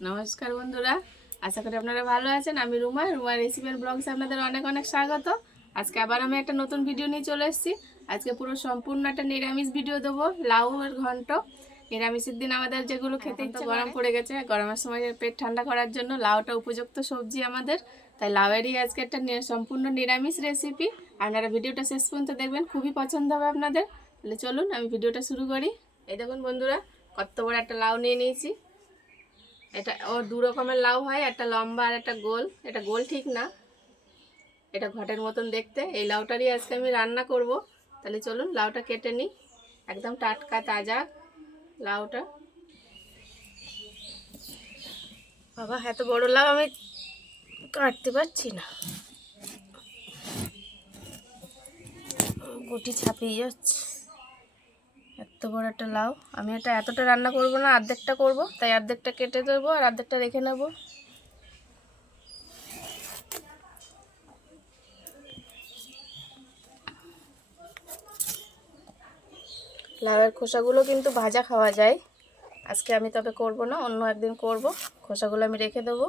নমস্কার বন্ধুরা, আশা করি আপনারা ভালো আছেন। আমি রুমা রেসিপির ব্লগসে আপনাদের অনেক অনেক স্বাগত। আজকে আবার আমি একটা নতুন ভিডিও নিয়ে চলে এসেছি। আজকে পুরো সম্পূর্ণ একটা নিরামিষ ভিডিও দেবো, লাউ এর ঘন্ট। নিরামিষের দিন আমাদের যেগুলো খেতে ইচ্ছে গরম পড়ে গেছে, গরমের সময় পেট ঠান্ডা করার জন্য লাউটা উপযুক্ত সবজি আমাদের। তাই লাউয়েরই আজকে একটা সম্পূর্ণ নিরামিষ রেসিপি। আপনারা ভিডিওটা শেষ পর্যন্ত দেখবেন, খুবই পছন্দ হবে আপনাদের। তাহলে চলুন আমি ভিডিওটা শুরু করি। এই দেখুন বন্ধুরা, কত বড় একটা লাউ নিয়ে নিয়েছি। এটা ওর দু রকমের লাউ হয়, একটা লম্বা আর একটা গোল। এটা গোল ঠিক না, এটা ঘটের মতন দেখতে। এই লাউটারই আজকে আমি রান্না করব। তাহলে চলুন লাউটা কেটে নিই। একদম টাটকা তাজা লাউটা। বাবা, এত বড় লাউ আমি কাটতে পারছি না, গুটি ছাপিয়ে যাচ্ছে। এত বড় একটা লাউ, আমি এটা এতটা রান্না করব না, অর্ধেকটা করব। তাই অর্ধেকটা কেটে দেবো আর অর্ধেকটা রেখে নেব। লাউয়ের খোসাগুলো কিন্তু ভাজা খাওয়া যায়। আজকে আমি তবে করব না, অন্য একদিন করব। খোসাগুলো আমি রেখে দেবো।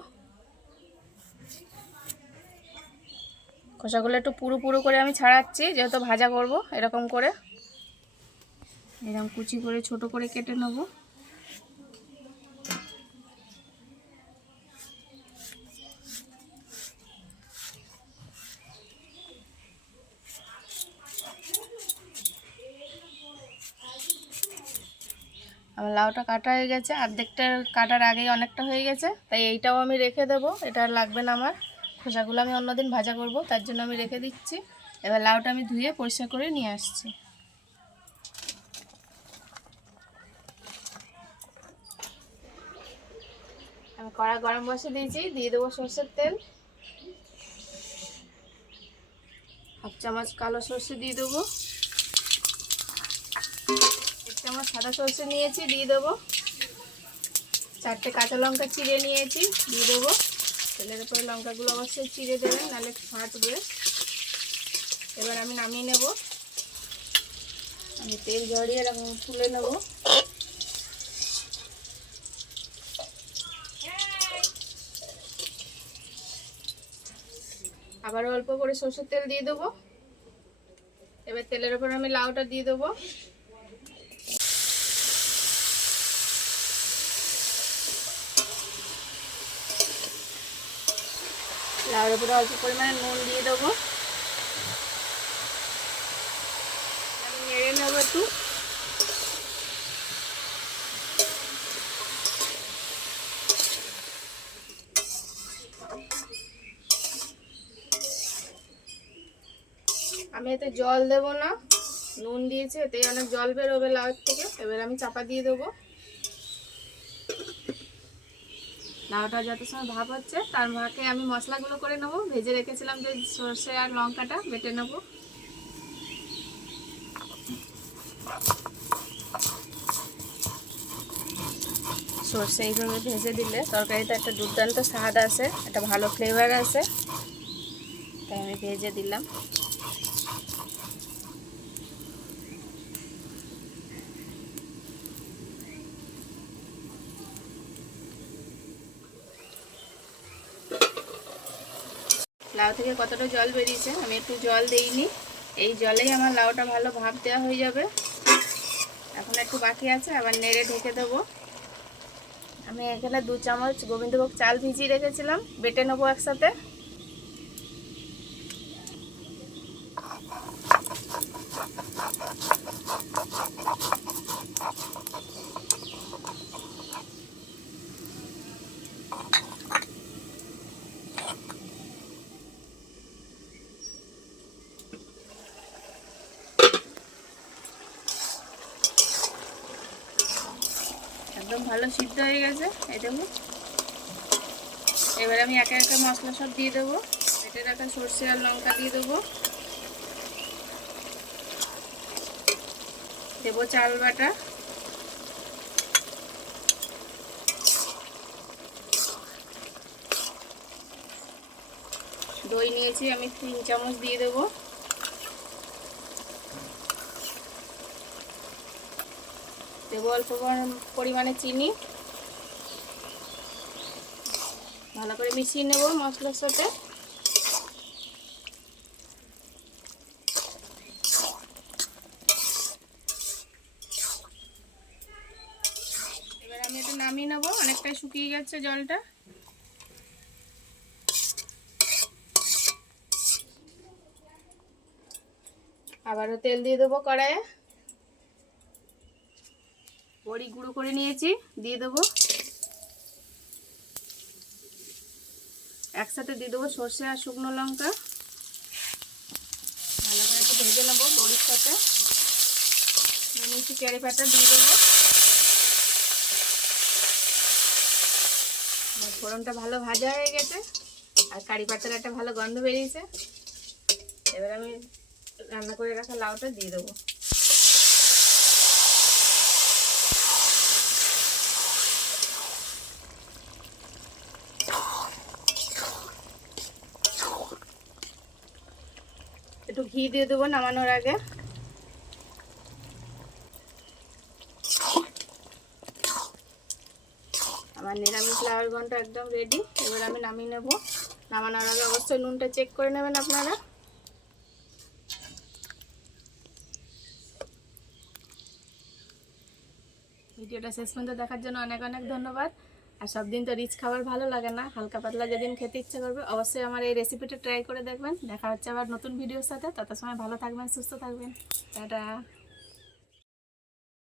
খোসাগুলো একটু পুরো পুরো করে আমি ছাড়াচ্ছি, যেহেতু ভাজা করব। এরকম করে, এরকম কুচি করে ছোট করে কেটে নেব। আমার লাউটা কাটা হয়ে গেছে, অর্ধেকটা কাটার আগেই অনেকটা হয়ে গেছে। তাই এইটাও আমি রেখে দেবো, এটা আর লাগবে না আমার। খোসাগুলো আমি অন্যদিন ভাজা করব, তার জন্য আমি রেখে দিচ্ছি। এবার লাউটা আমি ধুয়ে পরিষ্কার করে নিয়ে আসছি। আমি কড়া গরম বসে দিয়েছি, দিয়ে দেবো সরষের তেল। 1 চামচ কালো সর্ষে দিয়ে দেবো। 1 চামচ সাদা সর্ষে নিয়েছি, দিয়ে দেবো। 4টে কাঁচা লঙ্কা চিড়ে নিয়েছি, দিয়ে দেবো। তেলের উপরে লঙ্কাগুলো অবশ্যই চিড়ে দেবেন, নাহলে ফাটবে। এবার আমি নামিয়ে নেব। আমি তেল ঝরিয়ে এরকম তুলে নেব। আবারও অল্প করে সরষের তেল দিয়ে দেবো। এবার তেলের উপর আমি লাউটা দিয়ে দেবো। লাউর উপরে অল্প পরিমাণে নুন দিয়ে দেবো। আমি নেড়ে নেব একটু। আমি এতে জল দেব না, নুন দিয়েছি, এতে অনেক জল বেরোবে লাউয়ের থেকে। এবার আমি চাপা দিয়ে দেবো। লাউটা যত সময় ভাপ হচ্ছে, তার ফাঁকে আমি মশলাগুলো করে নেব। ভেজে রেখেছিলাম যে সর্ষে আর লঙ্কাটা, বেটে নেব। সর্ষে এইভাবে ভেজে দিলে তরকারিতে একটা দুর্দান্ত স্বাদ আসে, একটা ভালো ফ্লেভার আসে। তাই আমি ভেজে দিলাম। লাউ থেকে কতটা জল বেরিয়েছে, আমি একটু জল দেইনি। এই জলেই আমার লাউটা ভালো ভাপ দেওয়া হয়ে যাবে। এখন একটু বাকি আছে, আবার নেড়ে ঢেকে দেবো। আমি এখানে 2 চামচ গোবিন্দভোগ চাল ভিজিয়ে রেখেছিলাম, বেটে নেবো একসাথে। একদম ভালো সিদ্ধ হয়ে গেছে, এই দেখুন। এবার আমি একে একে মশলা সব দিয়ে দেবো। বেটে রাখা সর্ষে আর লঙ্কা দিয়ে দেবো। দেবো চাল বাটা। দই নিয়েছি আমি 3 চামচ দিয়ে দেবো। দেবো অল্প পরিমাণে চিনি। ভালো করে মিশিয়ে নেব মশলার সাথে। এবার আমি এটা নামিয়ে নেব, অনেকটাই শুকিয়ে গেছে জলটা। আবারও তেল দিয়ে দেবো কড়াইয়ে। বড়ি গুঁড়ো করে নিয়েছি, দিয়ে দেবো। একসাথে দিয়ে দেবো সর্ষে আর শুকনো লঙ্কা। ভালো করে একটু ভেজে নেবো বড়ির সাথে। নিয়েছি কারি পাতা, দিয়ে দেবো। ফোড়নটা ভালো ভাজা হয়ে গেছে আর কারি পাতার একটা ভালো গন্ধ বেরিয়েছে। এবার আমি রান্না করে রাখা লাউটা দিয়ে দেবো। একটু ঘি দিয়ে দেবো নামানোর আগে। আমার নিরামিষ লাউয়ের ঘন্ট একদম রেডি। এবার আমি নামিয়ে নেব। নামানোর আগে অবশ্যই নুনটা চেক করে নেবেন আপনারা। ভিডিওটা শেষ পর্যন্ত দেখার জন্য অনেক অনেক ধন্যবাদ। আর সব দিন তো রিচ খাবার ভালো লাগে না, হালকা পাতলা যেদিন খেতে ইচ্ছে করবে অবশ্যই আমার এই রেসিপিটা ট্রাই করে দেখবেন। দেখা হচ্ছে আবার নতুন ভিডিওর সাথে। তত সময় ভালো থাকবেন, সুস্থ থাকবেন। টাটা।